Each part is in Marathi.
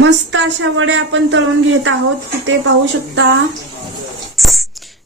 मस्त अशा वड्या आपण तळून घेत आहोत. इथे पाहू शकता.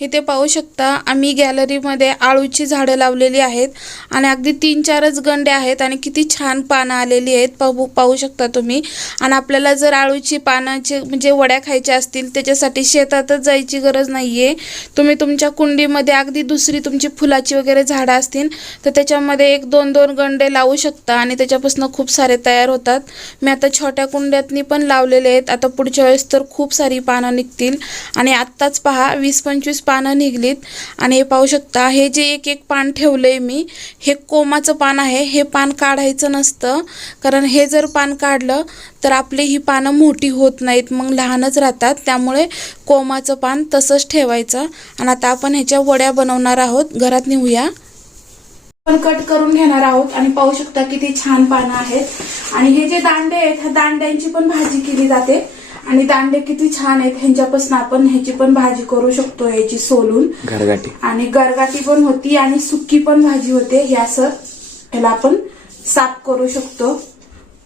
इथे पाहू शकता आम्ही गॅलरीमध्ये आळूची झाडं लावलेली आहेत आणि अगदी तीन चारच गंडे आहेत आणि किती छान पानं आलेली आहेत पाहू पाहू शकता तुम्ही. आणि आपल्याला जर आळूची पानाचे म्हणजे वड्या खायच्या असतील त्याच्यासाठी शेतातच जायची गरज नाही आहे तुम्ही तुमच्या कुंडीमध्ये अगदी दुसरी तुमची फुलाची वगैरे झाडं असतील तर त्याच्यामध्ये एक दोन दोन गंडे लावू शकता आणि त्याच्यापासून खूप सारे तयार होतात. मी आता छोट्या कुंड्यातनी पण लावलेले आहेत आता पुढच्या वेळेस तर खूप सारी पानं निघतील. आणि आत्ताच पहा वीस पंचवीस पानं निघलीत. आणि हे पाहू शकता हे जे एक एक पान ठेवलंय मी हे कोमाचं पान आहे. हे पान काढायचं नसतं. कारण हे जर पान काढलं तर आपली ही पानं मोठी होत नाहीत. मग लहानच राहतात. त्यामुळे कोमाचं पान तसंच ठेवायचं. आणि आता आपण ह्याच्या वड्या बनवणार आहोत. घरात नेऊया. आपण कट करून घेणार आहोत. आणि पाहू शकता किती छान पानं आहेत. आणि हे जे दांडे आहेत ह्या दांड्यांची पण भाजी केली जाते. आणि दांडे किती छान आहेत. ह्यांच्यापासून आपण ह्याची पण भाजी करू शकतो ह्याची सोलून. घरगाठी आणि गरगाटी पण होती आणि सुकी पण भाजी होते. हे असं ह्याला आपण साफ करू शकतो.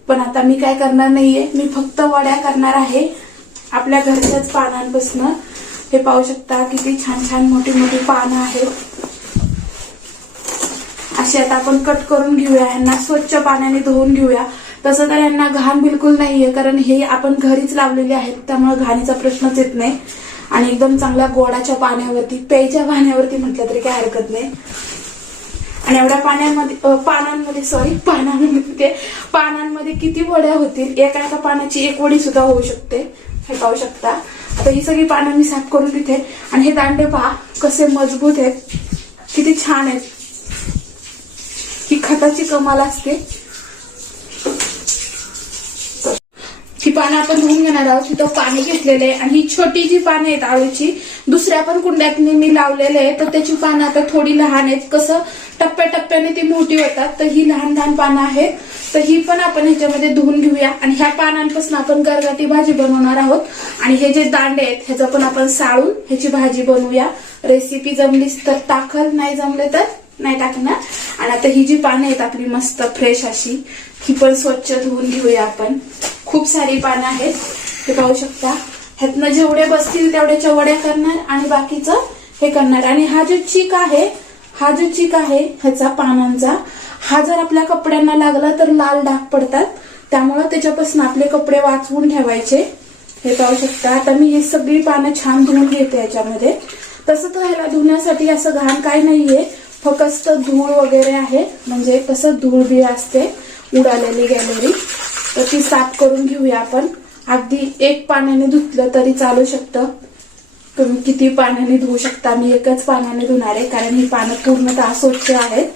पण आता मी काय करणार नाहीये. मी फक्त वड्या करणार आहे. आपल्या घरच्याच पानांपासून. हे पाहू शकता किती छान छान मोठी मोठी पानं आहेत. अशी आता आपण कट करून घेऊया. यांना स्वच्छ पाण्याने धुवून घेऊया. तसं तर यांना घाण बिलकुल नाहीये कारण हे आपण घरीच लावलेले आहेत त्यामुळे घाणीचा प्रश्नच येत नाही. आणि एकदम चांगल्या गोडाच्या पाण्यावरती प्यायच्या पाण्यावरती म्हटलं तरी काय हरकत नाही. आणि एवढ्या पाण्यामध्ये पानांमध्ये सॉरी पानांमध्ये पानांमध्ये किती वड्या होतील एका एका पानाची एक वडी सुद्धा होऊ शकते. हे पाहू शकता. आता ही सगळी पानं मी साफ करून तिथे आणि हे दांडे पहा कसे मजबूत आहेत. किती छान आहेत. ही खताची कमाल असते. ही पानं आपण धुवून घेणार आहोत तिथं पाणी घेतलेले आहे. आणि ही छोटी जी पानं आहेत आळूची दुसऱ्या पण कुंड्यात मी लावलेले आहे तर त्याची पानं आता थोडी लहान आहेत. कसं टप्प्याटप्प्याने ती मोठी होतात तर ही लहान लहान पानं आहेत. तर ही पण आपण ह्याच्यामध्ये धुवून घेऊया. आणि ह्या पानांपासून आपण गरगाटी भाजी बनवणार आहोत. आणि हे जे दांडे आहेत ह्याचं पण आपण साळून ह्याची भाजी बनवूया. रेसिपी जमलीच तर टाकल नाही जमले तर नाही टाकणार. आणि आता ही जी पानं आहेत आपली मस्त फ्रेश अशी ही पण स्वच्छ धुवून घेऊया आपण. खूप सारी पानं आहेत. हे पाहू शकता. ह्यातनं जेवढे बसतील तेवढ्याच्या वड्या करणार आणि बाकीचं हे करणार. आणि हा जो चीक आहे हा जो चीक आहे ह्याचा पानांचा हा जर आपल्या कपड्यांना लागला तर लाल डाग पडतात. त्यामुळं त्याच्यापासून आपले कपडे वाचवून ठेवायचे. हे पाहू शकता. आता मी ही सगळी पानं छान धुवून घेते याच्यामध्ये. तसं तर ह्याला धुण्यासाठी असं घाण काय नाहीये. फक्त धूळ वगैरे आहे. म्हणजे कसं धूळ बी असते उडालेली गॅलरी तर ती साफ करून घेऊया आपण. अगदी एक पाण्याने धुतलं तरी चालू शकतं. तुम्ही किती पाण्याने धुवू शकता? मी एकच पाण्याने धुणार आहे कारण ही पानं पूर्णतः स्वच्छ आहेत.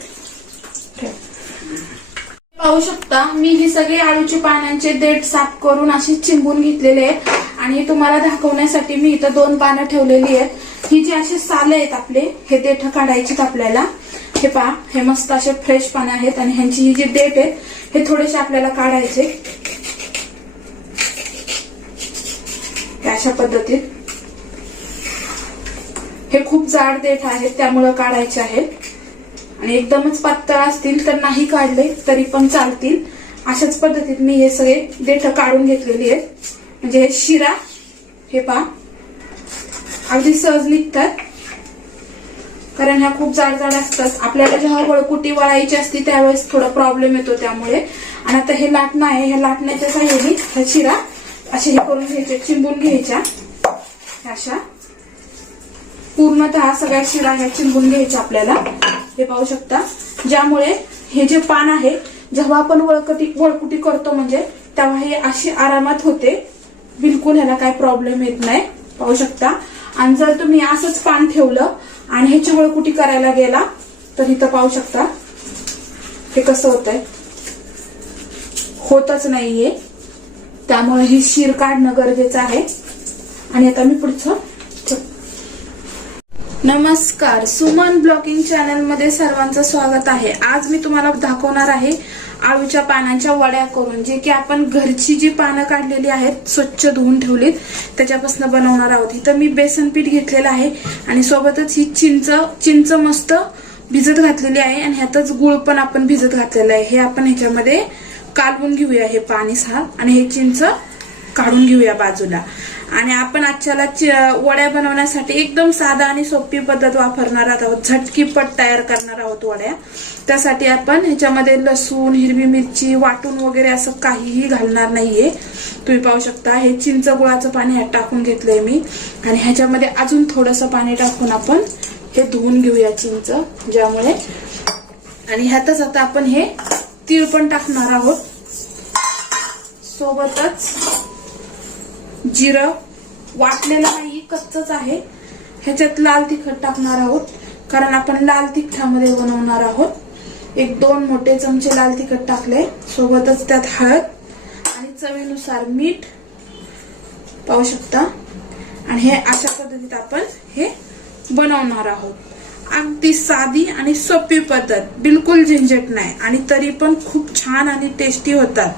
पाहू शकता मी ही सगळी आळूची पानांचे देठ साफ करून अशी चिंबून घेतलेले आहेत आणि तुम्हाला दाखवण्यासाठी मी इथं दोन पानं ठेवलेली आहेत. ही जी असे साले आहेत आपले हे देठ काढायचीत आपल्याला. हे पहा हे मस्त असे फ्रेश पानं आहेत आणि ह्यांची ही जी देठ आहेत हे थोडेसे आपल्याला काढायचे. अशा पद्धतीत. हे खूप जाड देठ आहेत त्यामुळं काढायचे आहेत. आणि एकदमच पातळ असतील तर नाही काढले तरी पण चालतील. अशाच पद्धतीत मी हे सगळे देठ काढून घेतलेली आहेत. म्हणजे हे शिरा हे पहा अगदी सहज निघतात. कारण ह्या खूप जाड जाड असतात. आपल्याला जेव्हा वळकुटी वळायची असते त्यावेळेस थोडा प्रॉब्लेम येतो त्यामुळे. आणि आता हे लाटणं आहे. ह्या लाटण्याच्या साह्याने ह्या शिरा असे हे करून घ्यायचे चिंबून घ्यायच्या. अशा. पूर्णतः सगळ्या शिरा ह्या चिंबून घ्यायच्या आपल्याला. हे पाहू शकता. ज्यामुळे हे जे पान आहे जेव्हा आपण वळकटी वळकुटी करतो म्हणजे तेव्हा हे अशी आरामात होते. बिलकुल ह्याला काय प्रॉब्लेम येत नाही. पाहू शकता. आणि जर तुम्ही असंच पान ठेवलं आणि ह्याची वळकुटी करायला गेला तर इथं पाहू शकता हे कसं होतंय. होतच नाहीये. त्यामुळे ही शीर काढणं गरजेचं आहे. आणि आता मी पुढचं नमस्कार. सुमन ब्लॉगिंग चॅनलमध्ये सर्वांचं स्वागत आहे. आज मी तुम्हाला दाखवणार आहे आळूच्या पानांच्या वड्या करून जे की आपण घरची जी पानं काढलेली आहेत स्वच्छ धुवून ठेवलीत त्याच्यापासून बनवणार आहोत. इथं मी बेसन पीठ घेतलेलं आहे आणि सोबतच ही चिंच चिंच मस्त भिजत घातलेली आहे आणि ह्यातच गुळ पण आपण भिजत घातलेलं आहे. हे आपण ह्याच्यामध्ये कालवून घेऊया हे पाणी साल आणि हे चिंच काढून घेऊया बाजूला. आणि आपण आजच्याला वड्या बनवण्यासाठी एकदम साधा आणि सोपी पद्धत वापरणार आहोत. झटकीपट तयार करणार आहोत वड्या. त्यासाठी आपण ह्याच्यामध्ये लसूण हिरवी मिरची वाटून वगैरे असं काहीही घालणार नाहीये. तुम्ही पाहू शकता हे चिंच गुळाचं पाणी ह्यात टाकून घेतलंय मी. आणि ह्याच्यामध्ये अजून थोडंसं पाणी टाकून आपण हे धुवून घेऊया चिंच ज्यामुळे आणि ह्यातच आता आपण हे तीळ पण टाकणार आहोत. सोबतच जिरं वाटलेलं नाही कच्चच आहे. ह्याच्यात लाल तिखट टाकणार आहोत कारण आपण लाल तिखटामध्ये बनवणार आहोत. एक दोन मोठे चमचे लाल तिखट टाकले सोबतच त्यात हळद आणि चवीनुसार मीठ पाहू शकता. आणि हे अशा पद्धतीत आपण हे बनवणार आहोत. अगदी साधी आणि सोपी पद्धत बिलकुल झिंझट नाही आणि तरी पण खूप छान आणि टेस्टी होतात.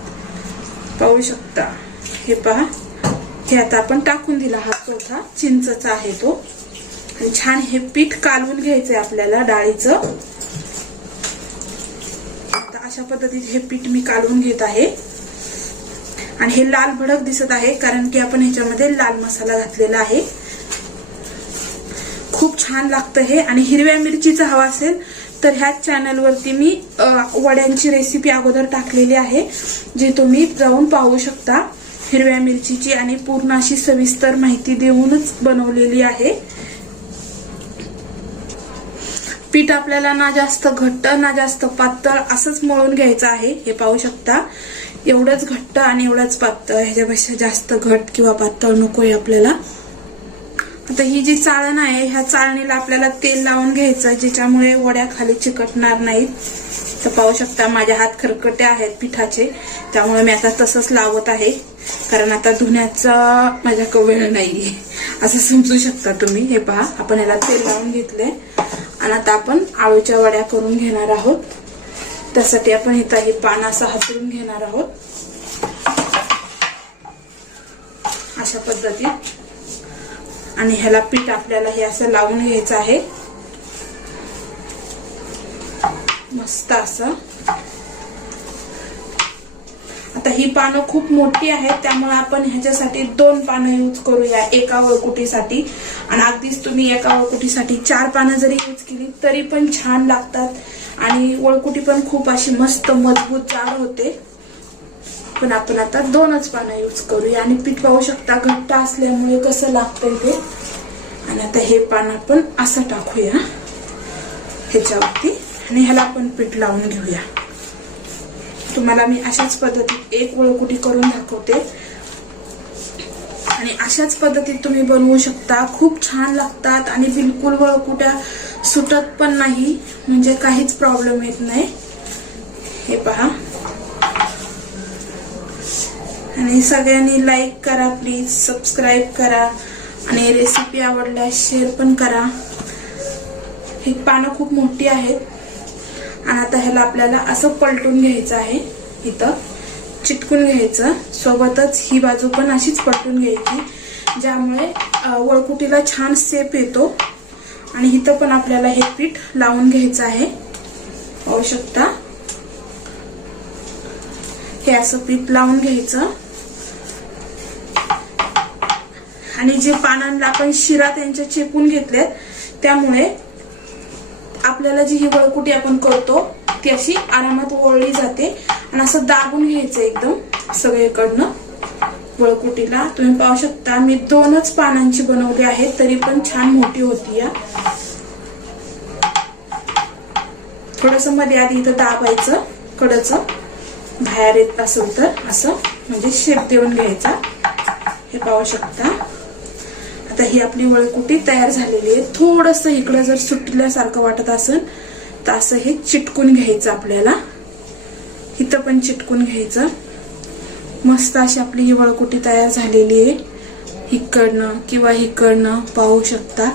पाहू शकता. हे पहा. हे आता आपण टाकून दिला हा चौथा. चिंचचा आहे तो. आणि छान हे पीठ कालवून घ्यायचंय आपल्याला डाळीचं. आता अशा पद्धतीत हे पीठ मी कालवून घेत आहे. आणि हे लाल भडक दिसत आहे कारण की आपण ह्याच्यामध्ये लाल मसाला घातलेला आहे. खूप छान लागतं हे. आणि हिरव्या मिरचीचा हवा असेल तर ह्याच चॅनलवरती मी वड्यांची रेसिपी अगोदर टाकलेली आहे जी तुम्ही जाऊन पाहू शकता. हिरव्या मिरचीची आणि पूर्ण अशी सविस्तर माहिती देऊनच बनवलेली आहे. पीठ आपल्याला ना जास्त घट्ट ना जास्त पातळ असंच मळून घ्यायचं आहे हे पाहू शकता. एवढंच घट्ट आणि एवढंच पातळ ह्याच्यापेक्षा जास्त घट किंवा पातळ नकोय आपल्याला. आता ही जी चाळण आहे ह्या चाळणीला आपल्याला तेल लावून घ्यायचं ज्याच्यामुळे वड्या खाली चिकटणार नाहीत. तर पाहू शकता माझ्या हात खरकटे आहेत पिठाचे त्यामुळे मी आता तसंच लावत आहे. कारण आता धुण्याचा माझ्याकडे वेळ नाहीये. असं समजू शकता तुम्ही. हे पहा आपण याला तेल लावून घेतले आणि आता आपण आळूच्या वड्या करून घेणार आहोत. त्यासाठी आपण इथं हे पान असं हातरून घेणार आहोत. अशा पद्धतीत. आणि ह्याला पीठ आपल्याला हे असं लावून घ्यायचं आहे. मस्त असं. आता ही पानं खूप मोठी आहेत त्यामुळे आपण ह्याच्यासाठी दोन पानं यूज करूया एका वळकुटीसाठी. आणि अगदीच तुम्ही एका वळकुटीसाठी चार पानं जरी यूज केली तरी पण छान लागतात. आणि वळकुटी पण खूप अशी मस्त मजबूत जाड होते. पण आपण आता दोनच पानं यूज करूया. आणि पीठ पाहू शकता घट्ट असल्यामुळे कसं लागतंय ते आणि आता हे पान आपण असं टाकूया. ह्याच्यावरती. आणि ह्याला आपण पीठ लावून घेऊया. तुम्हाला मी अशाच पद्धतीत एक वळकुटी करून दाखवते. आणि अशाच पद्धतीत तुम्ही बनवू शकता. खूप छान लागतात आणि बिलकुल वळकुट्या सुटत पण नाही. म्हणजे काहीच प्रॉब्लेम येत नाही. हे पहा. आणि सगळ्यांनी लाईक करा प्लीज सबस्क्राईब करा. आणि रेसिपी आवडल्यास शेअर पण करा. ही पानं खूप मोठी आहेत. आणि आता ह्याला आपल्याला असं पलटून घ्यायचं आहे इथं. चिटकून घ्यायचं. सोबतच ही बाजू पण अशीच पलटून घ्यायची ज्यामुळे वळकुटीला छान सेप येतो. आणि इथं पण आपल्याला हे पीठ लावून घ्यायचं आहे. पाहू शकता हे असं पीठ लावून घ्यायचं. आणि जे पानांना आपण शिरा त्यांच्या चेपून घेतल्यात त्यामुळे आपल्याला जी ही वळकुटी आपण करतो ती अशी आरामात वळली जाते. आणि असं दाबून घ्यायचं एकदम सगळीकडनं वळकुटीला. तुम्ही पाहू शकता मी दोनच पानांची बनवली आहे तरी पण छान मोठी होती या. थोडसमध्ये आधी इथं दाबायचं कडचं. बाहेर येत असेल तर असं म्हणजे शेप देऊन घ्यायचा. हे पाहू शकता. आता ही आपली वळकुटी तयार झालेली आहे? थोडस इकडं जर सुटल्यासारखं वाटत असेल तर असं हे चिटकून घ्यायचं आपल्याला. इथं पण चिटकून घ्यायचं. मस्त अशी आपली ही वळकुटी तयार झालेली आहे? इकडनं किंवा इकडनं पाहू शकता.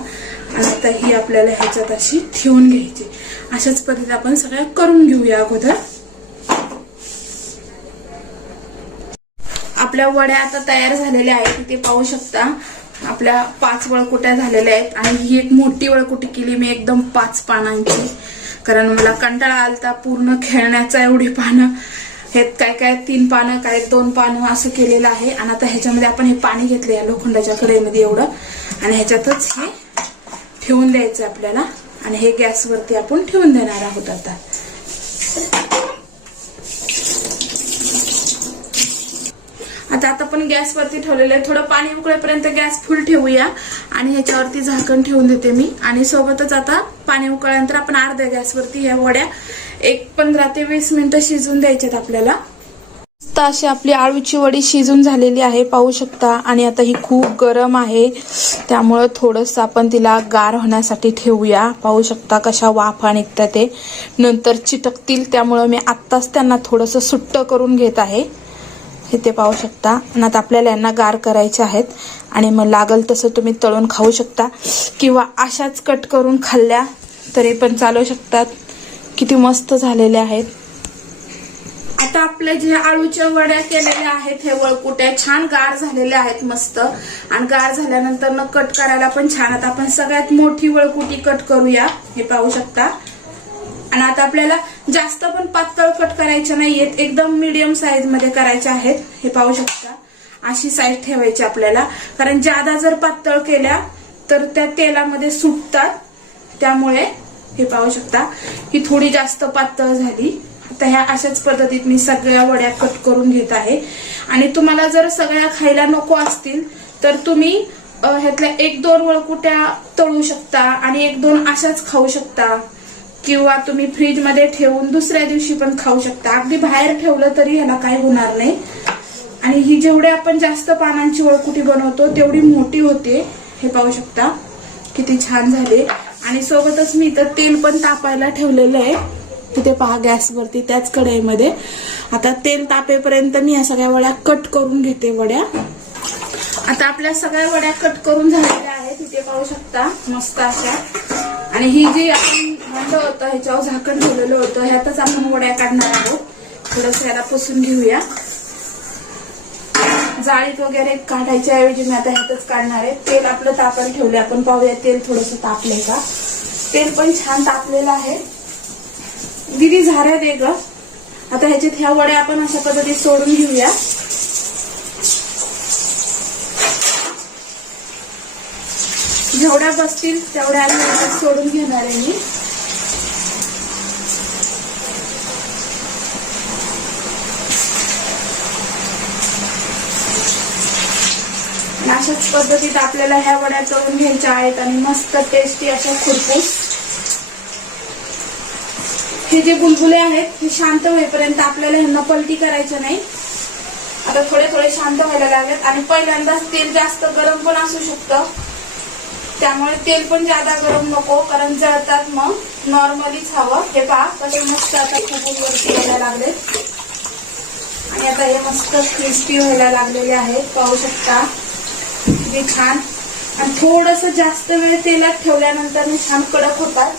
आणि आता ही आपल्याला ह्याच्यात अशी ठेवून घ्यायची. अशाच पद्धतीने आपण सगळ्या करून घेऊया अगोदर. आपल्या वड्या आता तयार झालेल्या आहेत ते पाहू शकता. आपल्या पाच वळकुट्या झालेल्या आहेत. आणि ही एक मोठी वळकुटी केली. मी एकदम पाच पानांची. कारण मला कंटाळा आलता. पूर्ण खेळण्याचा एवढी पानं. हे काय काय तीन पानं काय दोन पानं असं केलेलं आहे. आणि आता ह्याच्यामध्ये आपण हे पाणी घेतलं या लोखंडाच्या कढईमध्ये एवढं. आणि ह्याच्यातच हे ठेवून द्यायचं आपल्याला. आणि हे गॅसवरती आपण ठेवून देणार आहोत आता. आता आता आपण गॅसवरती ठेवलेलं आहे. थोडं पाणी उकळेपर्यंत गॅस फुल ठेवूया. आणि ह्याच्यावरती झाकण ठेवून देते मी. आणि सोबतच आता पाणी उकळल्यानंतर आपण अर्ध्या गॅसवरती ह्या वड्या एक पंधरा ते वीस मिनिटं शिजून द्यायच्यात आपल्याला. मस्त अशी आपली आळूची वडी शिजून झालेली आहे पाहू शकता. आणि आता ही खूप गरम आहे. त्यामुळं थोडंसं आपण तिला गार होण्यासाठी ठेवूया. पाहू शकता कशा वाफा निघतात ते. नंतर चिटकतील त्यामुळं मी आत्ताच त्यांना थोडंसं सुट्ट करून घेत आहे. हे ते पाहू शकता. आणि आता आपल्याला यांना गार करायचे आहेत. आणि मग लागल तसं तुम्ही तळून खाऊ शकता. किंवा अशाच कट करून खाल्ल्या तरी पण चालू शकतात. किती मस्त झालेले आहेत. आता आपल्या जे आळूच्या वड्या केलेल्या आहेत हे वळकुट्या छान गार झालेल्या आहेत मस्त. आणि गार झाल्यानंतर न कट करायला पण छान. आता आपण सगळ्यात मोठी वळकुटी कट करूया. हे पाहू शकता. आणि आता आपल्याला जास्त पण पातळ कट करायच्या नाहीयेत एकदम मीडियम साईजमध्ये करायच्या आहेत. हे पाहू शकता. अशी साईज ठेवायची आपल्याला. कारण जादा जर पातळ केल्या तर त्या तेलामध्ये सुटतात त्यामुळे हे पाहू शकता. ही थोडी जास्त पातळ झाली. आता ह्या अशाच पद्धतीत मी सगळ्या वड्या कट करून घेत आहे. आणि तुम्हाला जर सगळ्या खायला नको असतील तर तुम्ही ह्यातल्या एक दोन वळकुट्या तळू शकता आणि एक दोन अशाच खाऊ शकता. किंवा तुम्ही फ्रीजमध्ये ठेवून दुसऱ्या दिवशी पण खाऊ शकता. अगदी बाहेर ठेवलं तरी ह्याला काही होणार नाही. आणि ही जेवढे आपण जास्त पानांची वळकुटी बनवतो तेवढी मोठी होते. हे पाहू शकता. किती छान झाले. आणि सोबतच मी इथं तेल पण तापायला ठेवलेलं आहे. तिथे पहा गॅसवरती त्याच कढईमध्ये. आता तेल तापेपर्यंत मी या सगळ्या वड्या कट करून घेते वड्या. आता आपल्या सगळ्या वड्या कट करून झालेल्या आहेत. तिथे पाहू शकता मस्त अशा. आणि ही जी आपण भांड होतं ह्याच्यावर झाकण ठेवलेलं होतं. ह्यातच आपण वड्या काढणार आहोत. थोडस याला पुसून घेऊया. जाळीत वगैरे काढायच्या ऐवजी मी आता ह्यातच काढणार आहे. तेल आपलं तापायला ठेवले आपण पाहूया तेल थोडस तापलंय का? तेल पण छान तापलेलं आहे. दिदी झाऱ्या दे ग. आता ह्याच्यात ह्या वड्या आपण अशा पद्धतीत सोडून घेऊया. जेवढ्या बसतील तेवढ्या आम्ही सोडून घेणार आहे मी. अशाच पद्धतीत आपल्याला ह्या वड्या तळून घ्यायच्या आहेत आणि मस्त टेस्टी अशा खुरपूस. हे जे बुलबुले आहेत हे शांत होईपर्यंत आपल्याला ह्यांना पलटी करायचं नाही. आता थोडे थोडे शांत व्हायला लागलेत आणि पहिल्यांदाच तेल जास्त गरम पण असू शकतं. त्यामुळे तेल पण जादा गरम नको कारण जळतात मग. नॉर्मलीच हवं. हे पहा कसे मस्त आता खूप वरती यायला लागले आणि आता हे मस्त क्रिस्पी व्हायला लागलेले आहेत पाहू शकता. हे छान. आणि थोडस जास्त वेळ तेलात ठेवल्यानंतर हे छान कडक होतात.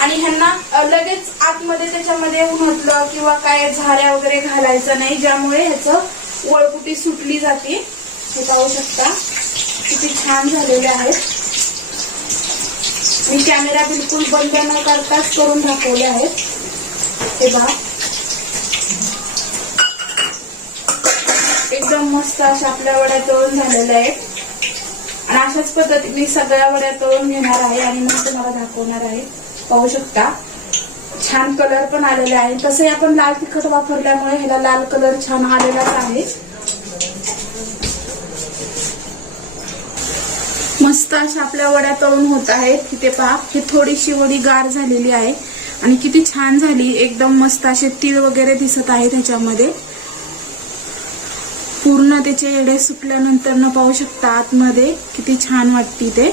आणि ह्यांना लगेच आतमध्ये त्याच्यामध्ये उन्हतलं किंवा काय झाऱ्या वगैरे घालायचं नाही ज्यामुळे ह्याचं वळकुटी सुटली जाते. हे पाहू शकता. किती छान झालेले आहेत. मी कॅमेरा बिलकुल बंद न करताच करून दाखवले आहेत. हे बघा. एकदम मस्त अशा आपल्या वड्या तळून झालेल्या आहेत. आणि अशाच पद्धतीने सगळ्या वड्या तळून घेणार आहे आणि मग तुम्हाला दाखवणार आहे. पाहू शकता. छान कलर पण आलेला आहे. तसंही आपण लाल तिखट वापरल्यामुळे ह्याला लाल कलर छान आलेलाच आहे. मस्त अशा आपल्या वड्या तळून होत आहेत. तिथे पहा ही थोडीशी वडी गार झालेली आहे. आणि किती छान झाली. एकदम मस्त असे तीळ वगैरे दिसत आहे त्याच्यामध्ये. पूर्ण त्याचे येडे सुटल्यानंतर न पाहू शकता आतमध्ये. किती छान वाटते ते.